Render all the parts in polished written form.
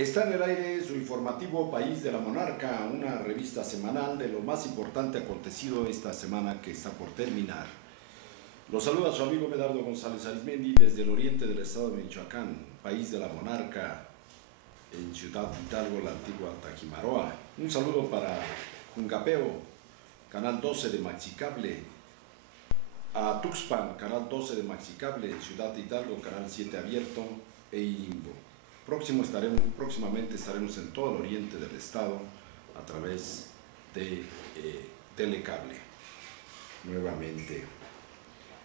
Está en el aire su informativo País de la Monarca, una revista semanal de lo más importante acontecido esta semana que está por terminar. Los saluda su amigo Medardo González Arizmendi desde el oriente del estado de Michoacán, País de la Monarca, en Ciudad Hidalgo, la antigua Tajimaroa. Un saludo para Juncapeo, Canal 12 de Maxicable, a Tuxpan, Canal 12 de Maxicable, Ciudad Hidalgo, Canal 7 abierto, e Irimbo. Próximamente estaremos en todo el oriente del estado a través de Telecable. Nuevamente.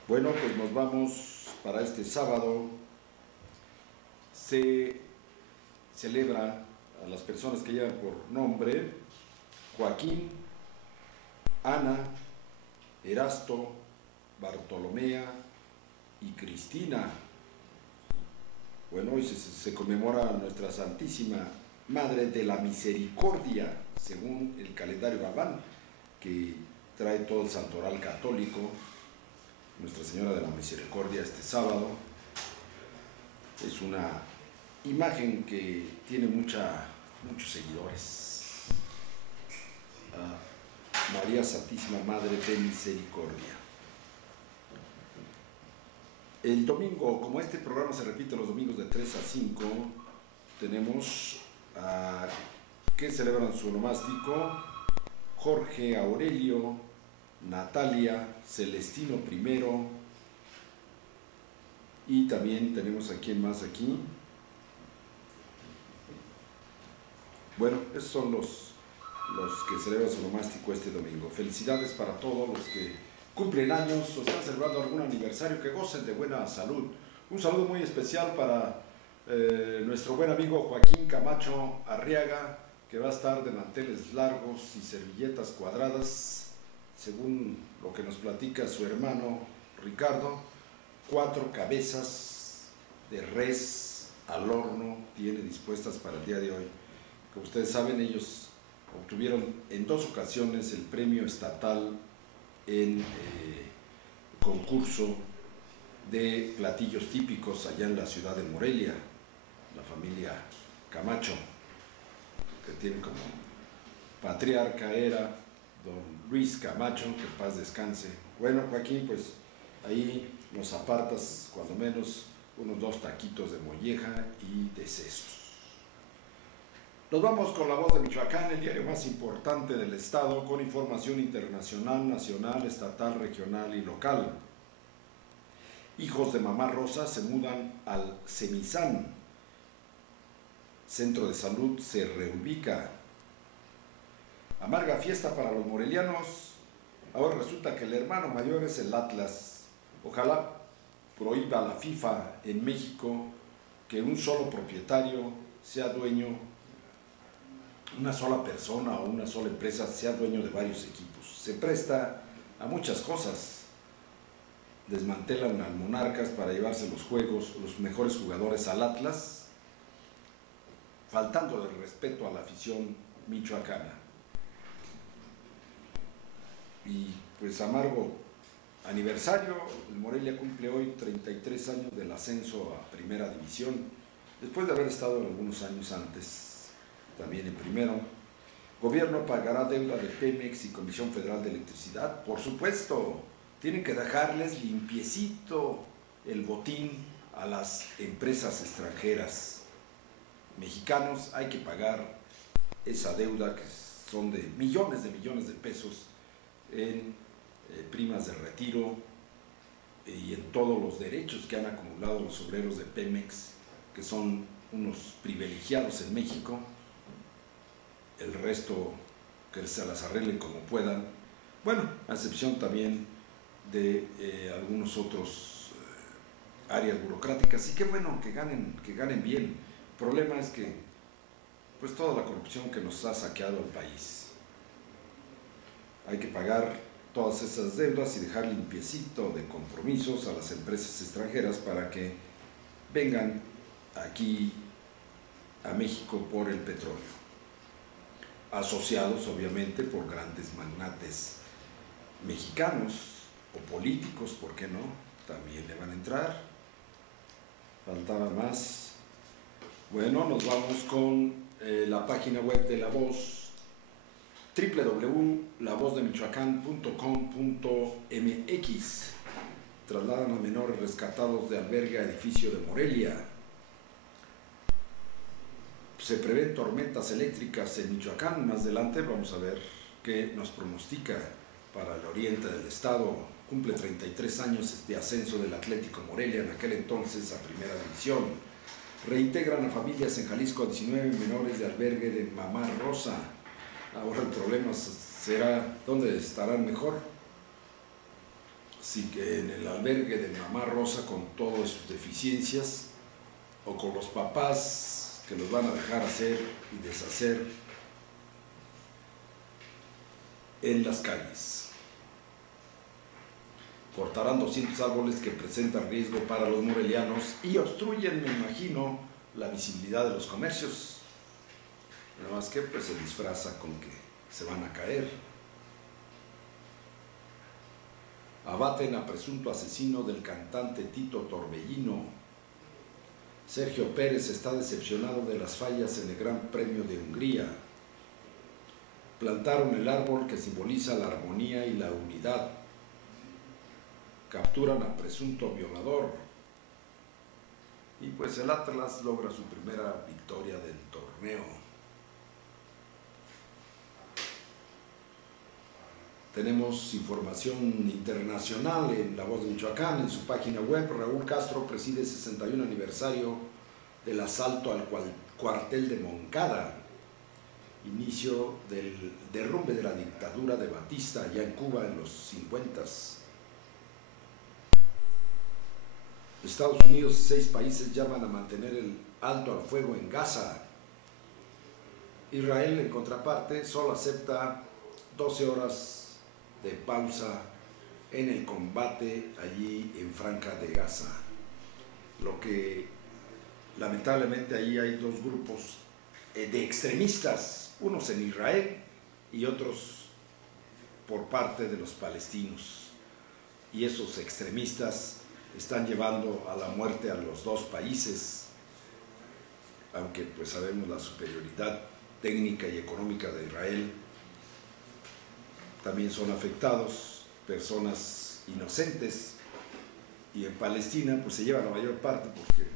Bueno, pues nos vamos para este sábado. Se celebra a las personas que llevan por nombre Joaquín, Ana, Erasto, Bartolomea y Cristina. Bueno, hoy se conmemora a nuestra Santísima Madre de la Misericordia, según el calendario Galván, que trae todo el santoral católico. Nuestra Señora de la Misericordia este sábado. Es una imagen que tiene muchos seguidores. María Santísima Madre de Misericordia. El domingo, como este programa se repite los domingos de 3 a 5, tenemos que celebran su onomástico Jorge Aurelio, Natalia, Celestino I, y también tenemos a quién más aquí. Bueno, esos son los que celebran su onomástico este domingo. Felicidades para todos los que cumplen años o están celebrando algún aniversario, que gocen de buena salud. Un saludo muy especial para nuestro buen amigo Joaquín Camacho Arriaga, que va a estar de manteles largos y servilletas cuadradas, según lo que nos platica su hermano Ricardo. 4 cabezas de res al horno tiene dispuestas para el día de hoy. Como ustedes saben, ellos obtuvieron en 2 ocasiones el premio estatal en concurso de platillos típicos allá en la ciudad de Morelia, la familia Camacho, que tiene como patriarca era don Luis Camacho, que en paz descanse. Bueno, Joaquín, pues ahí nos apartas cuando menos unos 2 taquitos de molleja y de sesos. Nos vamos con La Voz de Michoacán, el diario más importante del estado, con información internacional, nacional, estatal, regional y local. Hijos de mamá Rosa se mudan al Semizán. Centro de salud se reubica. Amarga fiesta para los morelianos. Ahora resulta que el hermano mayor es el Atlas. Ojalá prohíba la FIFA en México que un solo propietario sea dueño, una sola persona o una sola empresa sea dueño de varios equipos. Se presta a muchas cosas. Desmantelan al Monarcas para llevarse los juegos, los mejores jugadores al Atlas, faltando el respeto a la afición michoacana. Y pues amargo aniversario, el Morelia cumple hoy 33 años del ascenso a Primera División, después de haber estado algunos años antes también en primero. Gobierno pagará deuda de Pemex y Comisión Federal de Electricidad. Por supuesto, tienen que dejarles limpiecito el botín a las empresas extranjeras. Mexicanos, hay que pagar esa deuda, que son de millones de pesos en primas de retiro y en todos los derechos que han acumulado los obreros de Pemex, que son unos privilegiados en México. El resto que se las arreglen como puedan, bueno, a excepción también de algunos otros áreas burocráticas, y qué bueno que ganen bien. El problema es que pues toda la corrupción que nos ha saqueado al país, hay que pagar todas esas deudas y dejar limpiecito de compromisos a las empresas extranjeras para que vengan aquí a México por el petróleo, asociados obviamente por grandes magnates mexicanos o políticos, ¿por qué no? También le van a entrar. Faltaba más. Bueno, nos vamos con la página web de La Voz, www.lavozdemichoacán.com.mx. Trasladan a menores rescatados de albergue a edificio de Morelia. Se prevén tormentas eléctricas en Michoacán. Más adelante vamos a ver qué nos pronostica para el oriente del estado. Cumple 33 años de ascenso del Atlético Morelia, en aquel entonces a primera división. Reintegran a familias en Jalisco a 19 menores de albergue de Mamá Rosa. Ahora el problema será dónde estarán mejor. Si que en el albergue de Mamá Rosa con todas sus deficiencias, o con los papás que los van a dejar hacer y deshacer en las calles. Cortarán 200 árboles que presentan riesgo para los morelianos y obstruyen, me imagino, la visibilidad de los comercios. Nada más que pues se disfraza con que se van a caer. Abaten a presunto asesino del cantante Tito Torbellino. Sergio Pérez está decepcionado de las fallas en el Gran Premio de Hungría. Plantaron el árbol que simboliza la armonía y la unidad. Capturan a presunto violador. Y pues el Atlas logra su primera victoria del torneo. Tenemos información internacional en La Voz de Michoacán, en su página web. Raúl Castro preside 61 aniversario del asalto al cuartel de Moncada, inicio del derrumbe de la dictadura de Batista allá en Cuba en los 50s. Estados Unidos y 6 países llaman a mantener el alto al fuego en Gaza. Israel, en contraparte, solo acepta 12 horas de pausa en el combate allí en Franja de Gaza. Lo que lamentablemente ahí hay 2 grupos de extremistas, unos en Israel y otros por parte de los palestinos. Y esos extremistas están llevando a la muerte a los 2 países, aunque pues sabemos la superioridad técnica y económica de Israel. También son afectados personas inocentes, y en Palestina pues se lleva la mayor parte porque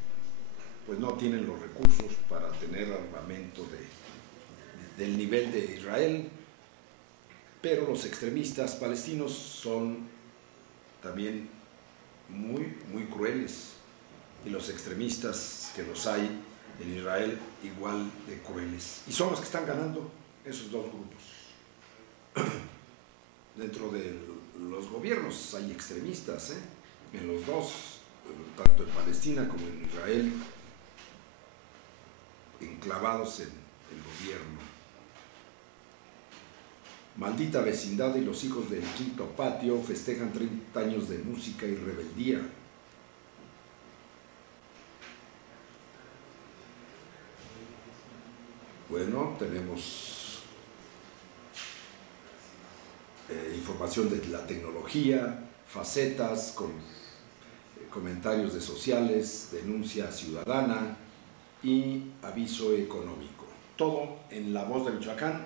pues no tienen los recursos para tener armamento del nivel de Israel, pero los extremistas palestinos son también muy crueles, y los extremistas que los hay en Israel igual de crueles, y son los que están ganando esos 2 grupos. Dentro de los gobiernos hay extremistas, en los 2, tanto en Palestina como en Israel, enclavados en el gobierno. Maldita vecindad y los hijos del quinto patio festejan 30 años de música y rebeldía. Bueno, tenemos información de la tecnología, facetas con comentarios de sociales, denuncia ciudadana y aviso económico. Todo en La Voz de Michoacán,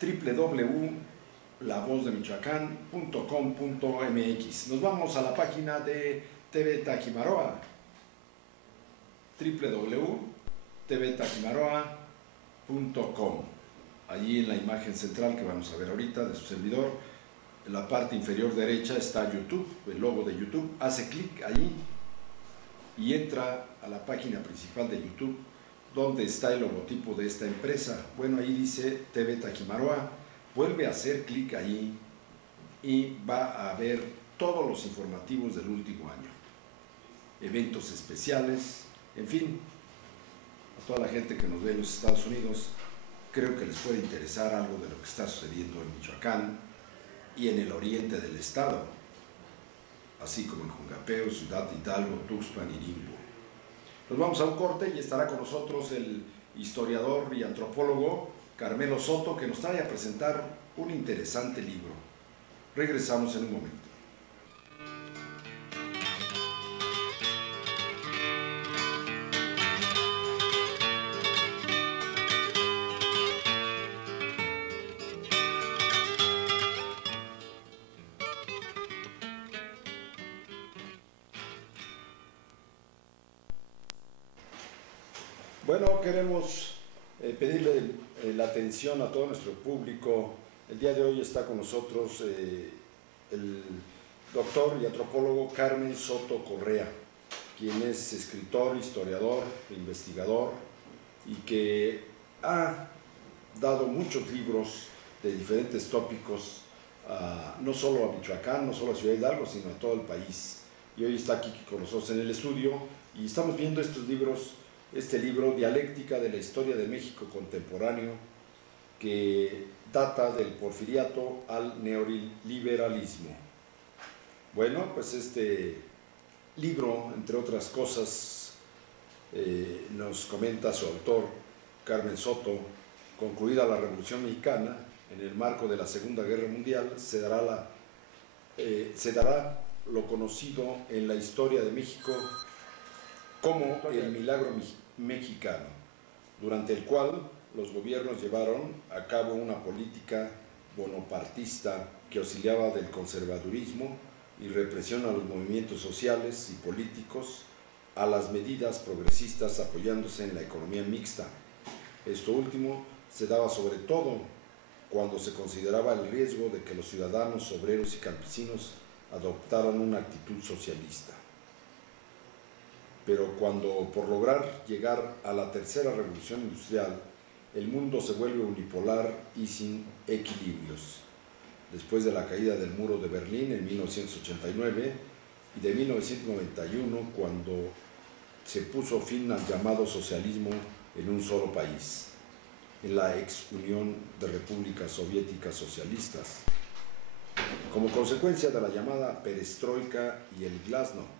www.lavozdemichoacán.com.mx. Nos vamos a la página de TV Taquimaroa, www.tvtaquimaroa.com. Allí en la imagen central que vamos a ver ahorita de su servidor, en la parte inferior derecha está YouTube, el logo de YouTube. Hace clic ahí y entra a la página principal de YouTube, donde está el logotipo de esta empresa. Bueno, ahí dice TV Taquimaroa. Vuelve a hacer clic ahí y va a ver todos los informativos del último año, eventos especiales, en fin. A toda la gente que nos ve en los Estados Unidos, creo que les puede interesar algo de lo que está sucediendo en Michoacán y en el oriente del estado, así como en Jungapeo, Ciudad Hidalgo, Tuxpan y Limbo. Nos vamos a un corte y estará con nosotros el historiador y antropólogo Carmelo Soto, que nos trae a presentar un interesante libro. Regresamos en un momento. Bueno, queremos pedirle la atención a todo nuestro público. El día de hoy está con nosotros el doctor y antropólogo Carmen Soto Correa, quien es escritor, historiador, investigador y que ha dado muchos libros de diferentes tópicos, no solo a Michoacán, no solo a Ciudad Hidalgo, sino a todo el país. Y hoy está aquí con nosotros en el estudio y estamos viendo estos libros, este libro, Dialéctica de la Historia de México Contemporáneo, que data del porfiriato al neoliberalismo. Bueno, pues este libro, entre otras cosas, nos comenta su autor, Carmen Soto, concluida la Revolución Mexicana, en el marco de la Segunda Guerra Mundial, se dará lo conocido en la historia de México como el milagro mexicano, durante el cual los gobiernos llevaron a cabo una política bonapartista que oscilaba del conservadurismo y represión a los movimientos sociales y políticos a las medidas progresistas apoyándose en la economía mixta. Esto último se daba sobre todo cuando se consideraba el riesgo de que los ciudadanos, obreros y campesinos adoptaran una actitud socialista. Pero cuando, por lograr llegar a la tercera revolución industrial, el mundo se vuelve unipolar y sin equilibrios. Después de la caída del muro de Berlín en 1989 y de 1991, cuando se puso fin al llamado socialismo en un solo país, en la ex Unión de Repúblicas Soviéticas Socialistas, como consecuencia de la llamada perestroika y el glasnost.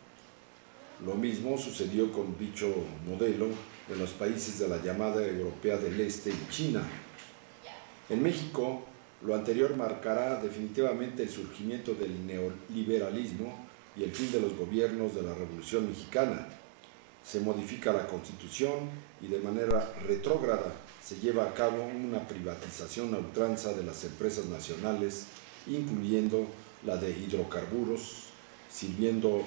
Lo mismo sucedió con dicho modelo en los países de la llamada Europea del Este y China. En México, lo anterior marcará definitivamente el surgimiento del neoliberalismo y el fin de los gobiernos de la Revolución Mexicana. Se modifica la Constitución y de manera retrógrada se lleva a cabo una privatización a ultranza de las empresas nacionales, incluyendo la de hidrocarburos, sirviendo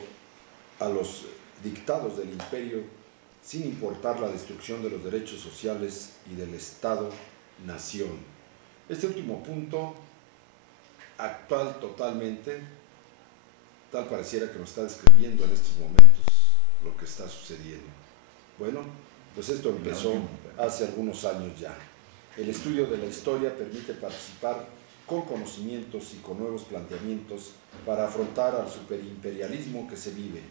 a los dictados del imperio sin importar la destrucción de los derechos sociales y del Estado-nación. Este último punto, actual totalmente, tal pareciera que nos está describiendo en estos momentos lo que está sucediendo. Bueno, pues esto empezó hace algunos años ya. El estudio de la historia permite participar con conocimientos y con nuevos planteamientos para afrontar al superimperialismo que se vive,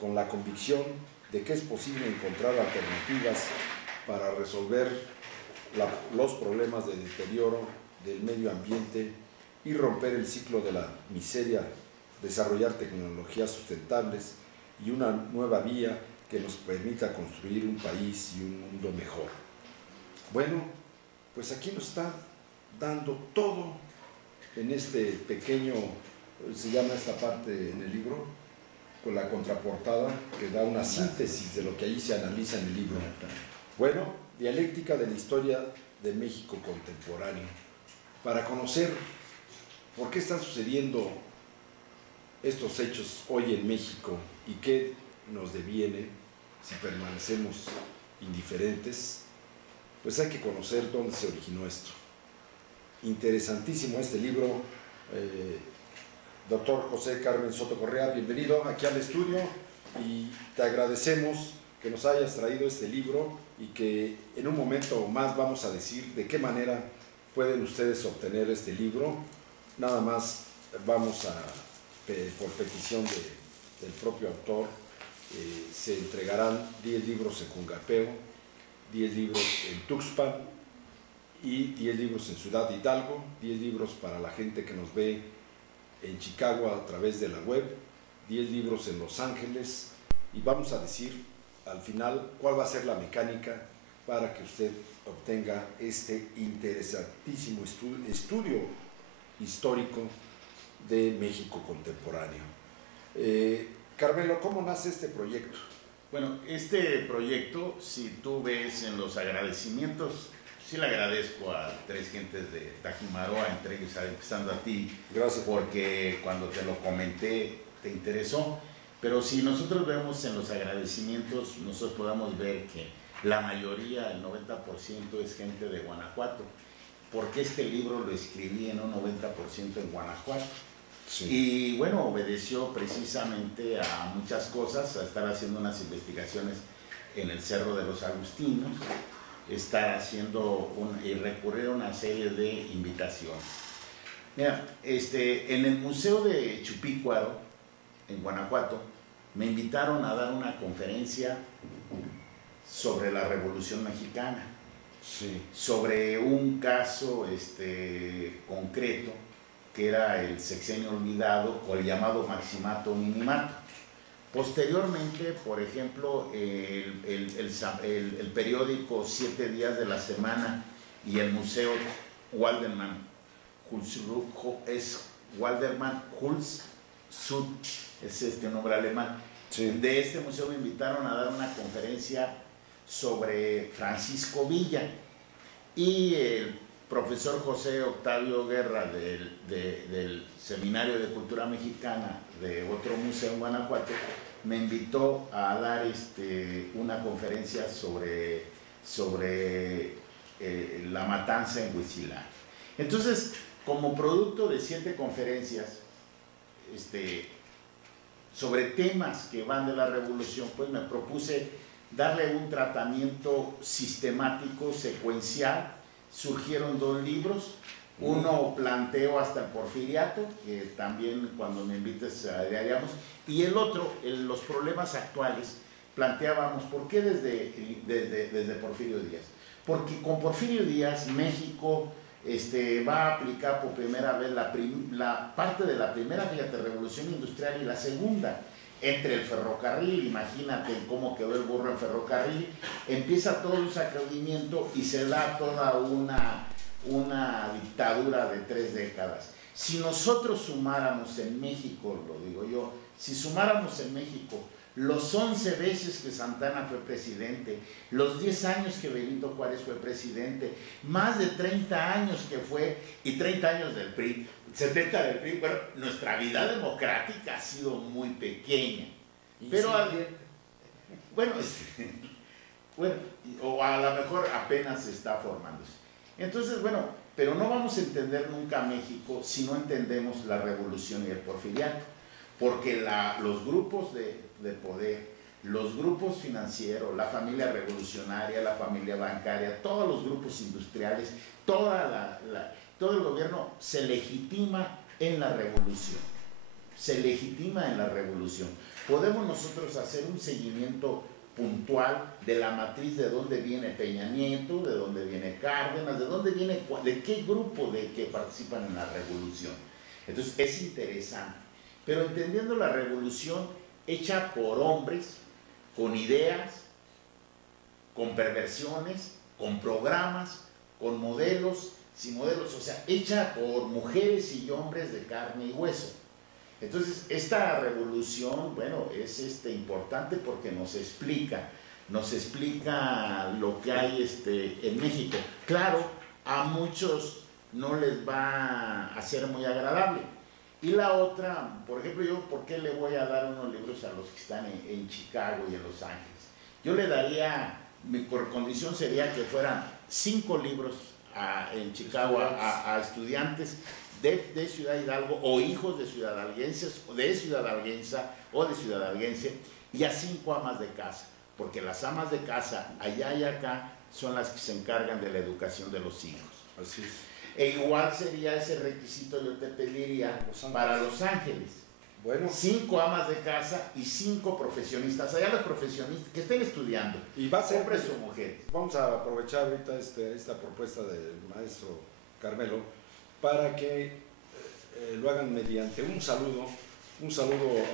con la convicción de que es posible encontrar alternativas para resolver los problemas de deterioro del medio ambiente y romper el ciclo de la miseria, desarrollar tecnologías sustentables y una nueva vía que nos permita construir un país y un mundo mejor. Bueno, pues aquí nos está dando todo en este pequeño, se llama esta parte en el libro, con la contraportada, que da una síntesis de lo que ahí se analiza en el libro. Bueno, dialéctica de la historia de México contemporáneo, para conocer por qué están sucediendo estos hechos hoy en México y qué nos deviene si permanecemos indiferentes, pues hay que conocer dónde se originó esto. Interesantísimo este libro. Doctor José Carmen Soto Correa, bienvenido aquí al estudio y te agradecemos que nos hayas traído este libro y que en un momento más vamos a decir de qué manera pueden ustedes obtener este libro. Nada más vamos a, por petición del propio autor, se entregarán 10 libros en Cungapeo, 10 libros en Tuxpan y 10 libros en Ciudad Hidalgo, 10 libros para la gente que nos ve en Chicago a través de la web, 10 libros en Los Ángeles, y vamos a decir al final cuál va a ser la mecánica para que usted obtenga este interesantísimo estudio histórico de México contemporáneo. Carmelo, ¿cómo nace este proyecto? Bueno, este proyecto, si tú ves en los agradecimientos, sí le agradezco a 3 gentes de Tajimaroa, entre ellos empezando a ti. Gracias. Porque cuando te lo comenté te interesó. Pero si nosotros vemos en los agradecimientos, nosotros podamos ver que la mayoría, el 90% es gente de Guanajuato, porque este libro lo escribí en un 90% en Guanajuato. Sí. Y bueno, obedeció precisamente a muchas cosas, a estar haciendo unas investigaciones en el Cerro de los Agustinos, estar haciendo y recurrir a una serie de invitaciones. Mira, en el Museo de Chupícuaro, en Guanajuato, me invitaron a dar una conferencia sobre la Revolución Mexicana, sí, sobre un caso concreto que era el sexenio olvidado o el llamado maximato minimato. Posteriormente, por ejemplo, el periódico 7 días de la semana y el Museo Waldemar Hulz, es nombre alemán. Sí. De este museo me invitaron a dar una conferencia sobre Francisco Villa, y el profesor José Octavio Guerra del Seminario de Cultura Mexicana de otro museo en Guanajuato me invitó a dar una conferencia sobre la matanza en Huitzilán. Entonces, como producto de 7 conferencias sobre temas que van de la revolución, pues me propuse darle un tratamiento sistemático, secuencial. Surgieron 2 libros, uno planteo hasta el porfiriato, que también cuando me invites haríamos, y el otro, los problemas actuales, planteábamos por qué desde Porfirio Díaz. Porque con Porfirio Díaz México va a aplicar por primera vez la parte de la primera, fíjate, revolución industrial, y la segunda, entre el ferrocarril. Imagínate cómo quedó el burro en ferrocarril. Empieza todo un sacudimiento y se da toda una dictadura de 3 décadas. Si nosotros sumáramos en México, lo digo yo, si sumáramos en México los 11 veces que Santana fue presidente, los 10 años que Benito Juárez fue presidente, más de 30 años que fue, y 30 años del PRI, 70 del PRI, bueno, nuestra vida democrática ha sido muy pequeña. Pero, bueno, o a lo mejor apenas se está formándose. Entonces, bueno, pero no vamos a entender nunca México si no entendemos la revolución y el porfiriato, porque los grupos de poder, los grupos financieros, la familia revolucionaria, la familia bancaria, todos los grupos industriales, todo el gobierno se legitima en la revolución. Se legitima en la revolución. Podemos nosotros hacer un seguimiento puntual de la matriz, de dónde viene Peña Nieto, de dónde viene Cárdenas, de qué grupo de que participan en la revolución. Entonces es interesante, pero entendiendo la revolución hecha por hombres, con ideas, con perversiones, con programas, con modelos, sin modelos, o sea, hecha por mujeres y hombres de carne y hueso. Entonces, esta revolución, bueno, es importante porque nos explica lo que hay en México. Claro, a muchos no les va a ser muy agradable. Y la otra, por ejemplo, yo, ¿por qué le voy a dar unos libros a los que están en Chicago y en Los Ángeles? Yo le daría, mi condición sería que fueran 5 libros en Chicago a estudiantes de Ciudad Hidalgo, o hijos de ciudadalenses, o de ciudadalensa, o de ciudadalense, y a 5 amas de casa, porque las amas de casa, allá y acá, son las que se encargan de la educación de los hijos. Así es. E igual sería ese requisito, yo te pediría para Los Ángeles. Bueno. 5 amas de casa y 5 profesionistas. Allá los profesionistas que estén estudiando. Y va a ser hombres o mujeres. Vamos a aprovechar ahorita esta propuesta del maestro Carmelo para que lo hagan mediante un saludo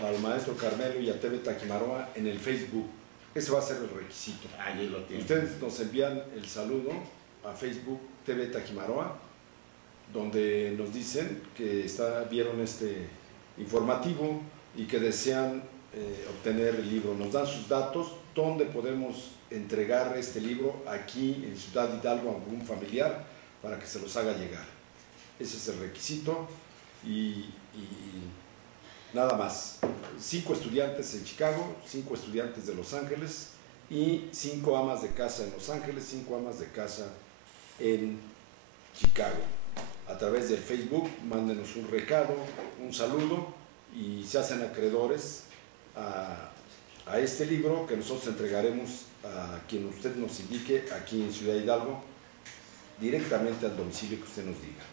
al maestro Carmelo y a TV Taquimaroa en el Facebook. Ese va a ser el requisito. Allí lo tienen. Ustedes nos envían el saludo a Facebook TV Taquimaroa, donde nos dicen que vieron este informativo y que desean obtener el libro. Nos dan sus datos, dónde podemos entregar este libro aquí en Ciudad Hidalgo a algún familiar para que se los haga llegar. Ese es el requisito y nada más. 5 estudiantes en Chicago, 5 estudiantes de Los Ángeles y 5 amas de casa en Los Ángeles, 5 amas de casa en Chicago. A través del Facebook, mándenos un recado, un saludo y se hacen acreedores a este libro que nosotros entregaremos a quien usted nos indique aquí en Ciudad Hidalgo, directamente al domicilio que usted nos diga.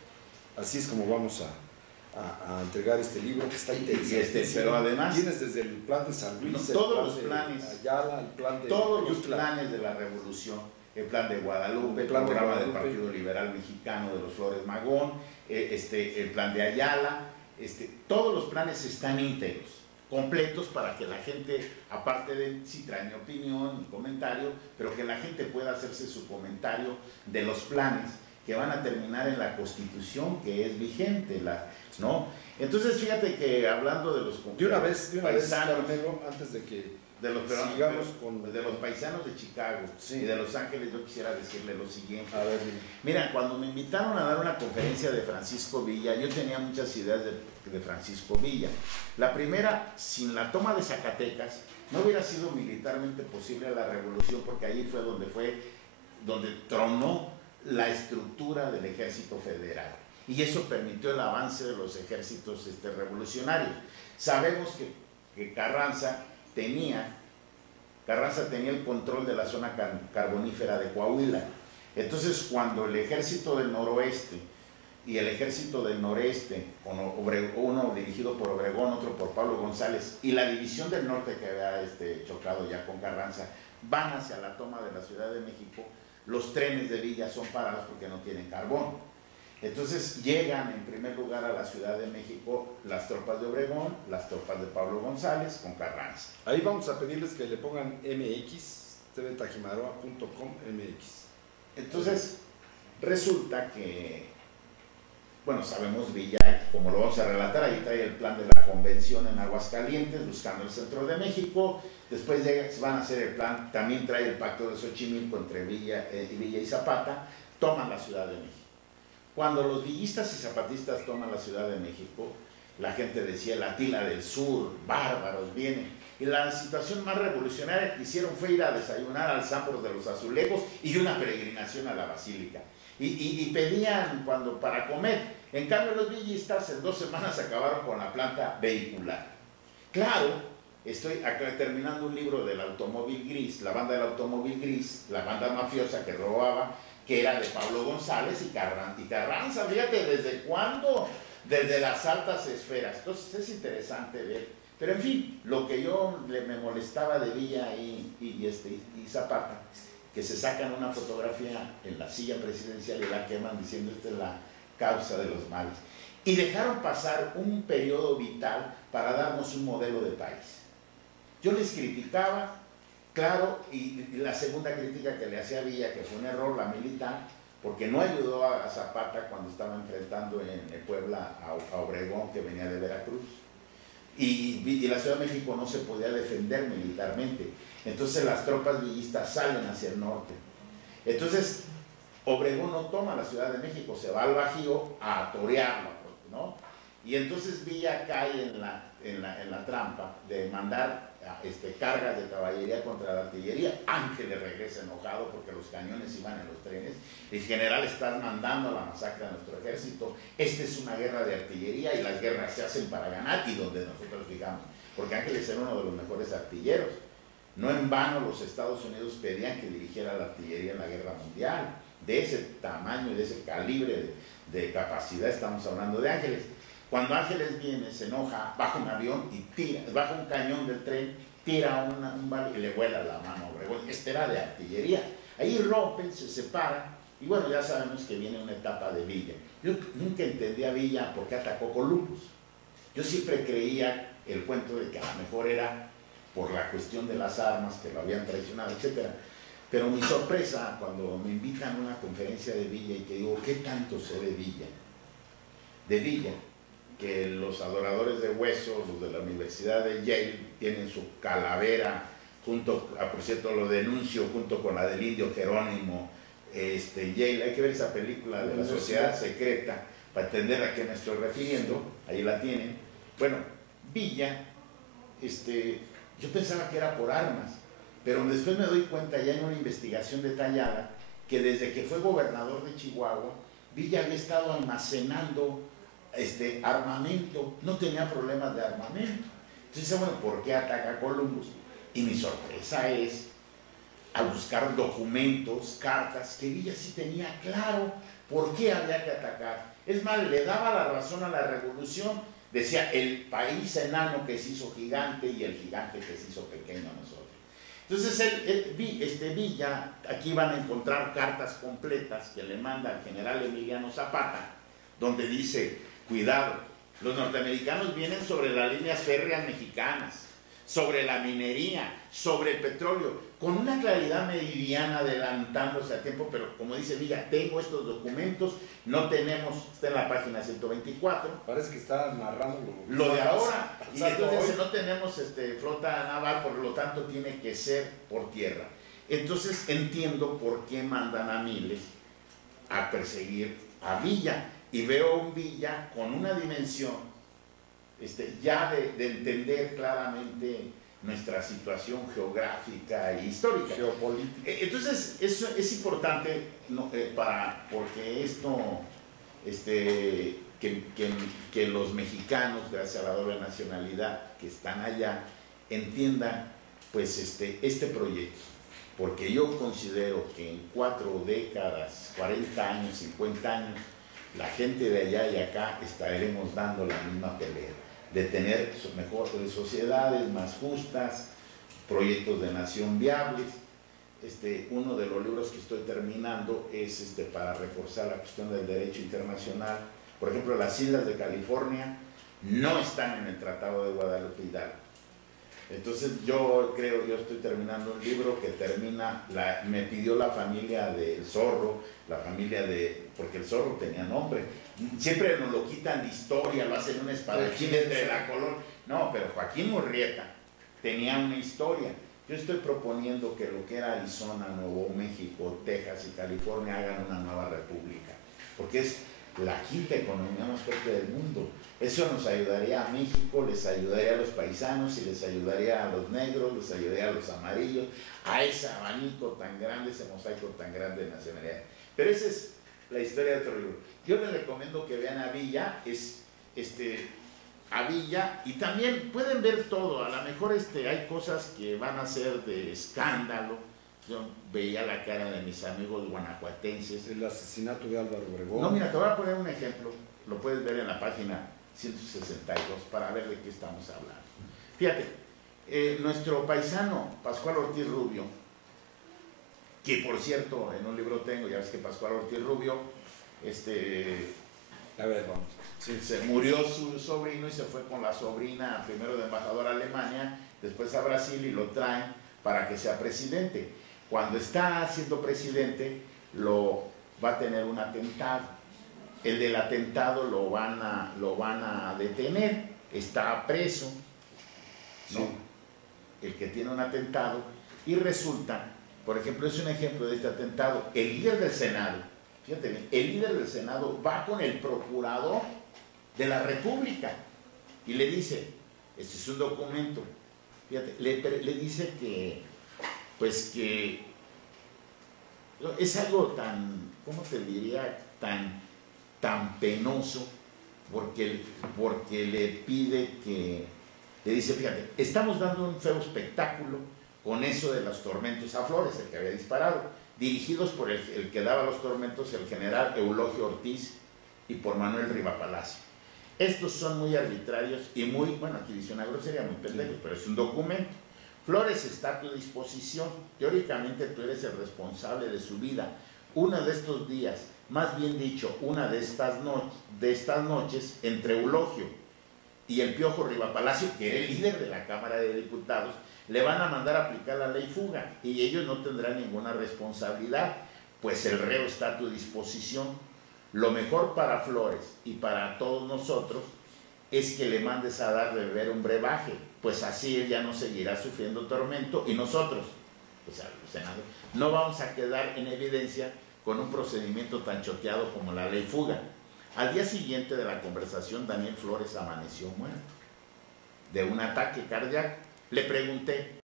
Así es como vamos a entregar este libro, que está interesante. Pero además tienes desde el plan de San Luis, todos los planes, Ayala, el plan de todos los planes de la revolución, el plan de Guadalupe, el programa del Partido Liberal Mexicano de los Flores Magón, el plan de Ayala, todos los planes están íntegros, completos, para que la gente, aparte de si traen opinión, comentario, pero que la gente pueda hacerse su comentario de los planes que van a terminar en la Constitución que es vigente, ¿no? Entonces, fíjate que hablando de los de una vez, paisanos, Carmelo, antes de que sigamos de los paisanos de Chicago, sí, y de Los Ángeles, yo quisiera decirle lo siguiente. A ver, mira, cuando me invitaron a dar una conferencia de Francisco Villa, yo tenía muchas ideas de Francisco Villa. La primera, sin la toma de Zacatecas, no hubiera sido militarmente posible la revolución, porque ahí fue donde tronó la estructura del ejército federal, y eso permitió el avance de los ejércitos revolucionarios. Sabemos que Carranza tenía el control de la zona carbonífera de Coahuila. Entonces, cuando el ejército del noroeste y el ejército del noreste, uno dirigido por Obregón, otro por Pablo González, y la división del norte que había chocado ya con Carranza, van hacia la toma de la Ciudad de México, los trenes de Villa son parados porque no tienen carbón. Entonces llegan en primer lugar a la Ciudad de México las tropas de Obregón, las tropas de Pablo González con Carranza. Ahí vamos a pedirles que le pongan MX, tvtajimaroa.com MX. Entonces resulta que, bueno, sabemos Villa, como lo vamos a relatar, ahí trae el plan de la convención en Aguascalientes, buscando el centro de México. Después van a hacer el plan, también trae el pacto de Xochimilco entre Villa y Zapata, toman la Ciudad de México. Cuando los villistas y zapatistas toman la Ciudad de México, la gente decía, el Atila del Sur, bárbaros, vienen. Y la situación más revolucionaria que hicieron fue ir a desayunar al Zambros de los Azulejos y una peregrinación a la Basílica. Y pedían para comer. En cambio, los villistas en 2 semanas acabaron con la planta vehicular. Claro, estoy acá terminando un libro del automóvil gris, la banda del automóvil gris, la banda mafiosa que robaba, que era de Pablo González y Carranza. Fíjate, ¿desde cuándo? Desde las altas esferas. Entonces es interesante ver. Pero en fin, lo que me molestaba de Villa y Zapata, que se sacan una fotografía en la silla presidencial y la queman diciendo esta es la causa de los males. Y dejaron pasar un periodo vital para darnos un modelo de país. Yo les criticaba, claro, y la segunda crítica que le hacía a Villa, que fue un error, la militar, porque no ayudó a Zapata cuando estaba enfrentando en Puebla a Obregón, que venía de Veracruz. Y la Ciudad de México no se podía defender militarmente. Entonces las tropas villistas salen hacia el norte. Entonces Obregón no toma la Ciudad de México, se va al Bajío a torearlo, ¿no? Y entonces Villa cae en la trampa de mandar cargas de caballería contra la artillería. Ángeles regresa enojado porque los cañones iban en los trenes. El general está mandando la masacre a nuestro ejército. Esta es una guerra de artillería y las guerras se hacen para ganar, y donde nosotros fijamos, porque Ángeles era uno de los mejores artilleros. No en vano los Estados Unidos pedían que dirigiera la artillería en la guerra mundial. De ese tamaño y de ese calibre de capacidad estamos hablando de Ángeles. Cuando Ángeles viene, se enoja, baja un avión y baja un cañón del tren, tira un bal y le vuela la mano a Obregón. Era de artillería. Ahí rompen, se separan, y bueno, ya sabemos que viene una etapa de Villa. Yo nunca entendí a Villa por qué atacó Columbus. Yo siempre creía el cuento de que a lo mejor era por la cuestión de las armas, que lo habían traicionado, etc. Pero mi sorpresa cuando me invitan a una conferencia de Villa y que digo, ¿qué tanto sé de Villa? De Villa, que los adoradores de huesos, los de la Universidad de Yale, tienen su calavera, por cierto lo denuncio, junto con la del indio Jerónimo, Yale. Hay que ver esa película de la Sociedad Secreta para entender a qué me estoy refiriendo. Ahí la tienen. Bueno, Villa, yo pensaba que era por armas, pero después me doy cuenta ya en una investigación detallada que desde que fue gobernador de Chihuahua, Villa había estado almacenando armamento, no tenía problemas de armamento. Entonces, bueno, ¿por qué ataca Columbus? Y mi sorpresa es, al buscar documentos, cartas, que Villa sí tenía claro por qué había que atacar. Es más, le daba la razón a la revolución, decía, el país enano que se hizo gigante y el gigante que se hizo pequeño a nosotros. Entonces, Villa, aquí van a encontrar cartas completas que le manda al general Emiliano Zapata, donde dice, cuidado, los norteamericanos vienen sobre las líneas férreas mexicanas, sobre la minería, sobre el petróleo, con una claridad meridiana adelantándose a tiempo, pero como dice Villa, tengo estos documentos, no tenemos, está en la página 124. Parece que está narrando lo de ahora, y entonces dice, no tenemos flota naval, por lo tanto tiene que ser por tierra. Entonces entiendo por qué mandan a Miles a perseguir a Villa, y veo un Villa con una dimensión ya de entender claramente nuestra situación geográfica e histórica. Geopolítica. Entonces, eso es importante, ¿no? Porque esto, que los mexicanos, gracias a la doble nacionalidad que están allá, entiendan pues este proyecto. Porque yo considero que en 4 décadas, 40 años, 50 años, la gente de allá y acá estaremos dando la misma pelea, de tener mejores sociedades más justas, proyectos de nación viables. Uno de los libros que estoy terminando es para reforzar la cuestión del derecho internacional. Por ejemplo, las islas de California no están en el Tratado de Guadalupe Hidalgo. Entonces yo estoy terminando un libro que me pidió la familia del Zorro, porque el Zorro tenía nombre. Siempre nos lo quitan de historia, lo hacen un espadachín entre la color. No, pero Joaquín Murrieta tenía una historia. Yo estoy proponiendo que lo que era Arizona, Nuevo México, Texas y California hagan una nueva república, porque es la quinta economía más fuerte del mundo. Eso nos ayudaría a México, les ayudaría a los paisanos y les ayudaría a los negros, les ayudaría a los amarillos, a ese abanico tan grande, ese mosaico tan grande de nacionalidad. Pero esa es la historia de otro libro. Yo les recomiendo que vean a Villa, a Villa, y también pueden ver todo. A lo mejor hay cosas que van a ser de escándalo. Yo veía la cara de mis amigos guanajuatenses. El asesinato de Álvaro Obregón. No, mira, te voy a poner un ejemplo. Lo puedes ver en la página 162 para ver de qué estamos hablando. Fíjate, nuestro paisano Pascual Ortiz Rubio, que por cierto en un libro tengo, ya ves que Pascual Ortiz Rubio, a ver, vamos. Sí, se murió su sobrino y se fue con la sobrina primero de embajador a Alemania, después a Brasil, y lo traen para que sea presidente. Cuando está siendo presidente, va a tener un atentado. El del atentado lo van a detener, está preso, ¿no? Sí. El que tiene un atentado, y resulta, por ejemplo, es un ejemplo de este atentado, el líder del Senado, fíjate bien, el líder del Senado va con el procurador de la República y le dice, este es un documento, fíjate, le dice que, pues que es algo tan, ¿cómo te diría?, tan penoso, porque le pide le dice, fíjate, estamos dando un feo espectáculo con eso de los tormentos a Flores, el que había disparado, dirigidos por el que daba los tormentos, el general Eulogio Ortiz, y por Manuel Rivapalacio. Estos son muy arbitrarios y muy, bueno, aquí dice una grosería, muy pendejos, pero es un documento. Flores está a tu disposición, teóricamente tú eres el responsable de su vida. Uno de estos días, más bien dicho, una de estas noches, entre Eulogio y el Piojo Rivapalacio, que era el líder de la Cámara de Diputados, le van a mandar a aplicar la ley fuga y ellos no tendrán ninguna responsabilidad, pues el reo está a tu disposición. Lo mejor para Flores y para todos nosotros es que le mandes a dar de beber un brebaje, pues así él ya no seguirá sufriendo tormento y nosotros, pues al Senado, no vamos a quedar en evidencia con un procedimiento tan choteado como la ley fuga. Al día siguiente de la conversación, Daniel Flores amaneció muerto de un ataque cardíaco. Le pregunté,